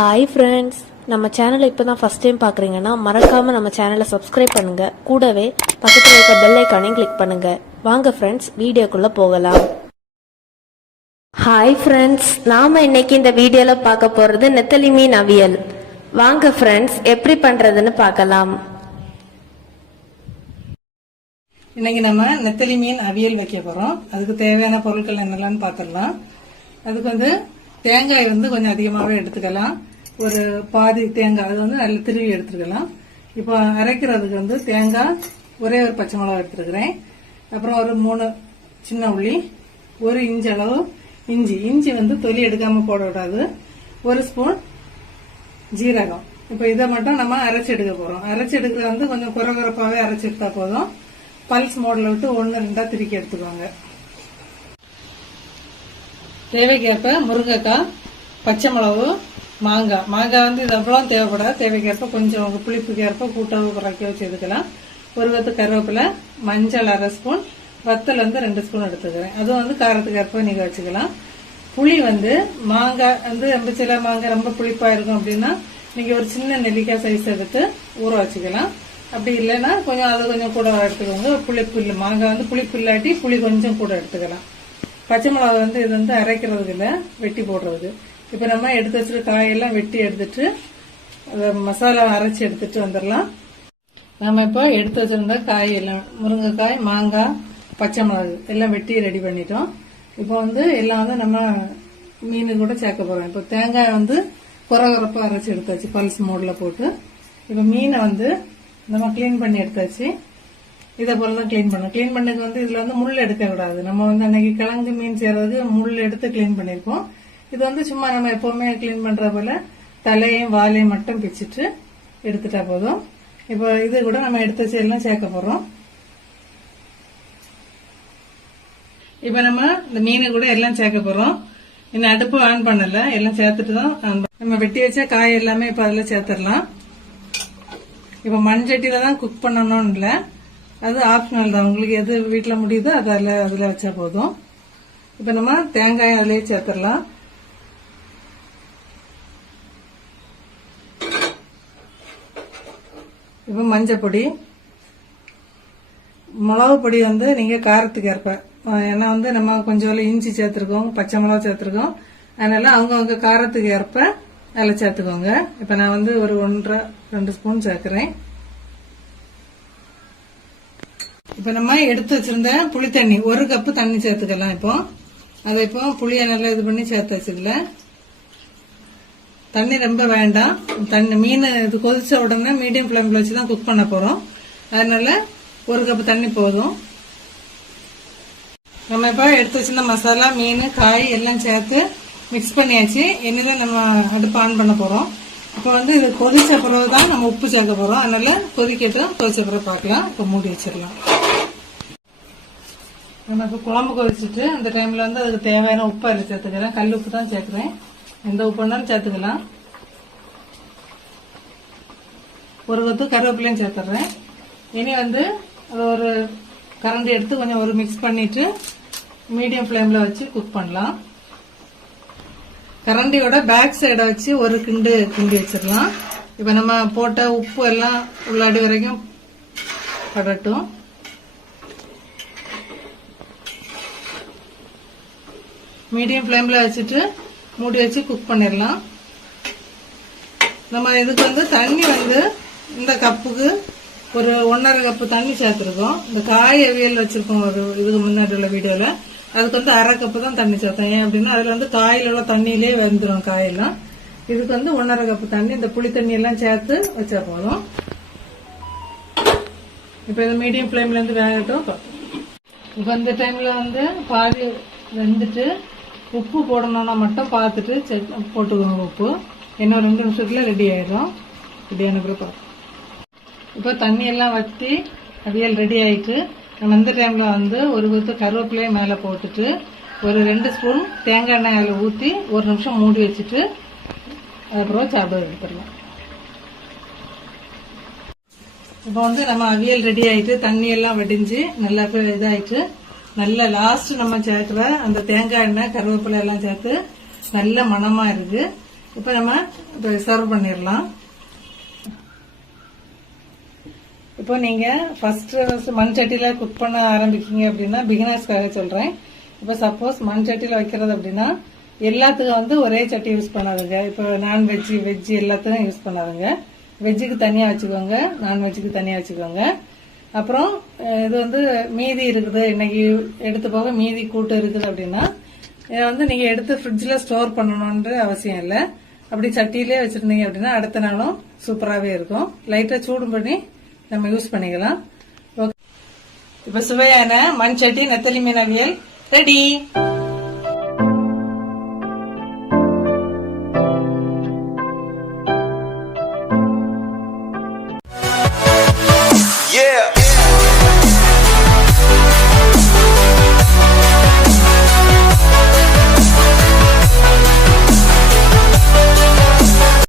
Hi friends, நம்ம சேனலை இப்போ தான் ஃபஸ்ட் டைம் பார்க்குறீங்கன்னா மறக்காமல் நம்ம சேனலை சப்ஸ்கிரைப் பண்ணுங்கள். கூடவே பக்கத்தில் இருக்க பெல் ஐக்கானையும் கிளிக் பண்ணுங்கள். வாங்க ஃப்ரெண்ட்ஸ், வீடியோக்குள்ளே போகலாம். ஹாய் ஃப்ரெண்ட்ஸ், நாம் இன்னைக்கு இந்த வீடியோவில் பார்க்க போகிறது நெத்தலி மீன் அவியல். வாங்க ஃப்ரெண்ட்ஸ், எப்படி பண்ணுறதுன்னு பார்க்கலாம். இன்னைக்கு நம்ம நெத்தலி மீன் அவியல் வைக்க போகிறோம். அதுக்கு தேவையான பொருட்கள் என்னெல்லாம் பார்த்துடலாம். அதுக்கு தேங்காய் கொஞ்சம் அதிகமாகவே எடுத்துக்கலாம். ஒரு பாதி தேங்காய் அது நல்ல திருவி எடுத்துக்கலாம். இப்போ அரைக்கிறதுக்கு தேங்காய் ஒரே ஒரு பச்சை மிளகா எடுத்துருக்கிறேன். அப்புறம் ஒரு 3 சின்ன உள்ளி, 1 இன்ச் அளவு இஞ்சி தொலி எடுக்காம போட விடாது. 1 ஸ்பூன் ஜீரகம். இப்போ இதை மட்டும் நம்ம அரைச்சி எடுக்க போறோம். அரைச்சி எடுக்கிறது கொஞ்சம் குறகுறப்பாவே அரைச்சி எடுத்தா போதும். பல்ஸ் மோட்ல விட்டு 1-2 திருக்கி எடுத்துக்குவாங்க. தேவைக்கேற்ப முருங்கைக்காய், பச்சை மிளகு, மாங்காய் இது அவ்வளோ தேவைப்படாது. தேவைக்கேற்ப கொஞ்சம் புளிப்புக்கு ஏற்ப கூட்டவு குறைக்க வச்சு எடுக்கலாம். 1 கொத்து கருவேப்பிலை, மஞ்சள் 1/2 ஸ்பூன், வத்தல் 2 ஸ்பூன் எடுத்துக்கிறேன். அதுவும் காரத்துக்கு ஏற்ப நீங்க வச்சுக்கலாம். புளி மாங்காய் ரொம்ப சில மாங்காய் ரொம்ப புளிப்பா இருக்கும் அப்படின்னா நீங்க ஒரு சின்ன நெல்லிக்காய் சைஸ் எடுத்து ஊற வச்சுக்கலாம். அப்படி இல்லைன்னா கொஞ்சம் கூட எடுத்துக்கோங்க. புளிப்பு இல்லை மாங்காய் புளிப்பு இல்லாட்டி புளி கொஞ்சம் கூட எடுத்துக்கலாம். பச்சை மிளகா இது அரைக்கிறதுக்கு இல்லை, வெட்டி போடுறதுக்கு. இப்ப நம்ம எடுத்து வச்சுட்டு காயெல்லாம் வெட்டி எடுத்துட்டு மசாலா அரைச்சி எடுத்துட்டு வந்துடலாம். நம்ம இப்போ எடுத்து வச்சிருந்த காய் எல்லாம் முருங்கைக்காய், மாங்காய், பச்சை மிளகு எல்லாம் வெட்டி ரெடி பண்ணிட்டோம். இப்போ எல்லாம் நம்ம மீன் கூட சேர்க்க போறோம். இப்போ தேங்காய் குறகுறப்பா அரைச்சி எடுத்தாச்சு பல்ஸ் மோட்ல போட்டு. இப்போ மீனை நம்ம கிளீன் பண்ணி எடுத்தாச்சு. இதை போலதான் கிளீன் பண்ணணும். கிளீன் பண்ணதுக்கு இதுல முள் எடுக்க விடாது. நம்ம அன்னைக்கு கிழங்கு மீன் செய்யறதுக்கு முள் எடுத்து கிளீன் பண்ணிருக்கோம். இது சும்மா நம்ம எப்பவுமே கிளீன் பண்ற போல தலையும் வாலையும் மட்டும் பிச்சுட்டு எடுத்துட்டா போதும். இப்போ இது கூட நம்ம எடுத்து வச்சு எல்லாம் சேர்க்க போறோம். இப்ப நம்ம இந்த மீன் கூட எல்லாம் சேர்க்க போறோம். இன்னும் அடுப்பு ஆன் பண்ணல, எல்லாம் சேர்த்துட்டு தான் நம்ம வெட்டி வச்ச காய் எல்லாமே இப்ப அதுல சேர்த்துடலாம். இப்ப மண்சட்டியில தான் குக் பண்ணணும்னு இல்ல, அது ஆப்ஷனல் தான். உங்களுக்கு எது வீட்டுல முடியுதோ அதுல வச்சா போதும். இப்ப நம்ம தேங்காய் அதுலயே சேர்த்துடலாம். இப்ப மஞ்சள் பொடி, மிளகு பொடி நீங்க காரத்துக்கு ஏற்ப. ஏன்னா நம்ம கொஞ்சம் இஞ்சி சேர்த்திருக்கோம், பச்சை மிளகா சேர்த்திருக்கோம். அதனால அவங்க காரத்துக்கு ஏற்ப அதில் சேர்த்துக்கோங்க. இப்ப நான் ஒரு 1.5-2 ஸ்பூன் சேர்க்கிறேன். இப்ப நம்ம எடுத்து வச்சிருந்த புளி தண்ணி 1 கப்பு தண்ணி சேர்த்துக்கலாம். இப்போ புளிய நல்லா இது பண்ணி சேர்த்து வச்சதுல தண்ணி ரொம்ப வேண்டாம். மீன் இது கொதிச்ச உடனே மீடியம் ஃபிளேம்ல வச்சுதான் குக் பண்ண போறோம். அதனால 1 கப்பு தண்ணி போதும். நம்ம இப்ப எடுத்து வச்சிருந்த மசாலா, மீன், காய் எல்லாம் சேர்த்து மிக்ஸ் பண்ணியாச்சு. இனிதான் நம்ம அடுப்பு ஆன் பண்ண போறோம். இப்ப இது கொதிச்ச பிறகுதான் நம்ம உப்பு சேர்க்க போறோம். அதனால கொதிக்கட்டும், கொதிச்ச பிறகு பார்க்கலாம். இப்ப மூடி வச்சிடலாம். நம்ம இப்ப குழம்பு கொதிச்சுட்டு அந்த டைம்ல அதுக்கு தேவையான உப்பு அதில் சேர்த்துக்கிறேன். கல் உப்பு தான் சேர்க்கிறேன். எந்த உப்பு வேணாலும் சேர்த்துக்கலாம். 1 கொத்து கருவேப்பிலையும் சேர்த்துறேன். இனி அது ஒரு கரண்டி எடுத்து கொஞ்சம் மிக்ஸ் பண்ணிட்டு மீடியம் ஃபிளேம்ல வச்சு குக் பண்ணலாம். கரண்டியோட பேக் சைட வச்சு ஒரு கிண்டி வச்சிடலாம். இப்ப நம்ம போட்ட உப்பு எல்லாம் உள்ளாடி வரைக்கும் படட்டும். மீடியம் ஃபிளேம்ல வச்சுட்டு மூடி வச்சு குக் பண்ணிடலாம். நம்ம இதுக்கு தண்ணி இந்த கப்புக்கு ஒரு 1.5 கப்பு தண்ணி சேர்த்திருக்கோம். இந்த காய் அவியல் வச்சிருக்கோம் ஒரு இதுக்கு முன்னாடி உள்ள வீடியோல. அதுக்கு 1/2 கப்பு தான் தண்ணி சேர்த்தோம். ஏன் அப்படின்னா அதுல காயில உள்ள தண்ணியிலே வெந்துடும் காயெல்லாம். இதுக்கு 1.5 கப்பு தண்ணி இந்த புளி தண்ணி எல்லாம் சேர்த்து வச்சா போதும். இப்ப இது மீடியம் ஃபிளேம்ல வேகட்டும். இப்ப இந்த டைம்ல பாதி வெந்துட்டு உப்பு போடணும்னா மட்டும் பார்த்துட்டு போட்டுக்கோங்க உப்பு. இன்னும் 2 நிமிஷத்துல ரெடி ஆயிடும். ரெடியான பிறகு இப்ப தண்ணி எல்லாம் வத்தி அவியல் ரெடி ஆயிட்டு நம்ம இந்த டைம்ல 1 கொத்து கருவேப்பிலையை மேல போட்டுட்டு ஒரு 2 ஸ்பூன் தேங்காய் எண்ணெய் அதில் ஊற்றி 1 நிமிஷம் மூடி வச்சுட்டு அதுக்கப்புறம் சாப்பிட எடுத்துடலாம். இப்போ நம்ம அவியல் ரெடி ஆயிட்டு தண்ணி எல்லாம் வடிஞ்சு நல்லா இதாயிட்டு நல்ல லாஸ்ட் நம்ம சேர்க்கிற அந்த தேங்காய் எண்ணெய் கருவேப்பிலை எல்லாம் சேர்த்து நல்ல மணமா இருக்கு. இப்போ நம்ம சர்வ் பண்ணிடலாம். இப்போ நீங்க ஃபர்ஸ்ட் மண் சட்டியில குக் பண்ண ஆரம்பிக்கீங்க அப்படின்னா பிகினர்ஸ்க்காக சொல்றேன். இப்போ சப்போஸ் மண் சட்டியில வைக்கிறது அப்படின்னா எல்லாத்துக்கும் ஒரே சட்டி யூஸ் பண்ணாதுங்க. இப்போ நான்வெஜ் வெஜ் எல்லாத்துக்கும் யூஸ் பண்ணாதுங்க. வெஜ்ஜுக்கு தனியா வச்சுக்கோங்க, நான்வெஜ்ஜுக்கு தனியா வச்சுக்கோங்க. அப்புறம் இது மீதி இருக்குது, இன்னைக்கு எடுத்து போக மீதி கூட்டு இருக்குது அப்படின்னா இதை நீங்க எடுத்து ஃப்ரிட்ஜ்ல ஸ்டோர் பண்ணணும்ன்ற அவசியம் இல்லை. அப்படி சட்டியிலே வச்சிருந்தீங்க அப்படின்னா அடுத்த நாளும் சூப்பராகவே இருக்கும். லைட்டா சூடு பண்ணி நம்ம யூஸ் பண்ணிக்கலாம். இப்ப சுவையான மண் சட்டி நெத்தலி மீன் அவியல் ரெடி.